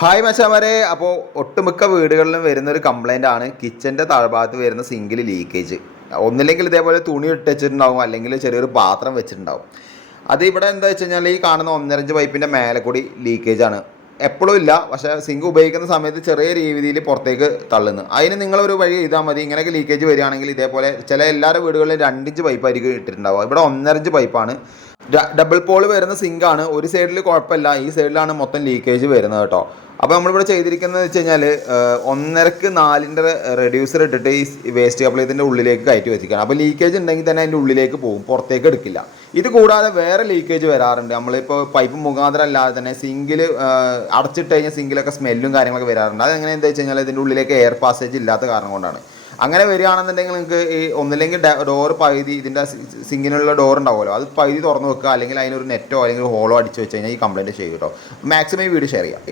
Hi മച്ചാമാരെ, അപ്പോൾ ഒട്ടുമിക്ക വീടുകളിലും വരുന്നൊരു കംപ്ലൈൻ്റ് ആണ് കിച്ചൻ്റെ താഴ്ഭാഗത്ത് വരുന്ന സിങ്കിൽ ലീക്കേജ്. ഒന്നില്ലെങ്കിൽ ഇതേപോലെ തുണി ഇട്ട് വെച്ചിട്ടുണ്ടാവും, അല്ലെങ്കിൽ ചെറിയൊരു പാത്രം വെച്ചിട്ടുണ്ടാവും. അത് ഇവിടെ എന്താ വെച്ച് കഴിഞ്ഞാൽ ഈ കാണുന്ന 1.5 പൈപ്പിൻ്റെ മേലെ കൂടി ലീക്കേജാണ്. എപ്പോഴും ഇല്ല, പക്ഷേ സിങ്ക് ഉപയോഗിക്കുന്ന സമയത്ത് ചെറിയ രീതിയിൽ പുറത്തേക്ക് തള്ളുന്നു. അതിന് നിങ്ങളൊരു വഴി ചെയ്താൽ മതി. ഇങ്ങനെയൊക്കെ ലീക്കേജ് വരികയാണെങ്കിൽ ഇതേപോലെ ചില എല്ലാവരുടെ വീടുകളിലും 2 പൈപ്പായിരിക്കും ഇട്ടിട്ടുണ്ടാവുക. ഇവിടെ 1.5 പൈപ്പാണ്. ഡബിൾ പോൾ വരുന്ന സിങ്കാണ്. ഒരു സൈഡിൽ കുഴപ്പമില്ല, ഈ സൈഡിലാണ് മൊത്തം ലീക്കേജ് വരുന്നത് കേട്ടോ. അപ്പോൾ നമ്മളിവിടെ ചെയ്തിരിക്കുന്നത് വെച്ച് കഴിഞ്ഞാൽ 1.5ക്ക് 4ൻ്റെ റെഡ്യൂസർ ഇട്ടിട്ട് ഈ വേസ്റ്റ് കപ്ലയത്തിൻ്റെ ഉള്ളിലേക്ക് കയറ്റി വെച്ചിരിക്കുകയാണ്. അപ്പോൾ ലീക്കേജ് ഉണ്ടെങ്കിൽ തന്നെ അതിൻ്റെ ഉള്ളിലേക്ക് പോകും, പുറത്തേക്ക് എടുക്കില്ല. ഇത് കൂടാതെ വേറെ ലീക്കേജ് വരാറുണ്ട്. നമ്മളിപ്പോൾ പൈപ്പ് മുഖാന്തരം അല്ലാതെ തന്നെ സിങ്കിൽ അടച്ചിട്ട് കഴിഞ്ഞാൽ സിങ്കിലൊക്കെ സ്മെല്ലും കാര്യങ്ങളൊക്കെ വരാറുണ്ട്. അതെങ്ങനെ എന്താ വെച്ച് കഴിഞ്ഞാൽ ഇതിൻ്റെ ഉള്ളിലേക്ക് എയർ പാസേജ് ഇല്ലാത്ത കാരണം കൊണ്ടാണ്. അങ്ങനെ വരികയാണെന്നുണ്ടെങ്കിൽ നിങ്ങൾക്ക് ഈ ഒന്നില്ലെങ്കിൽ ഡോർ പകുതി, ഇതിൻ്റെ സിങ്കിനുള്ള ഡോർ ഉണ്ടാവുമല്ലോ, അത് പകുതി തുറന്ന് വെക്കുക, അല്ലെങ്കിൽ അതിനൊരു നെറ്റോ അല്ലെങ്കിൽ ഹോളോ അടിച്ച് വെച്ച് കഴിഞ്ഞാൽ ഈ കംപ്ലയിൻറ്റ് ചെയ്യും കേട്ടോ. മാക്സിമം ഈ വീഡിയോ ഷെയർ ചെയ്യാം.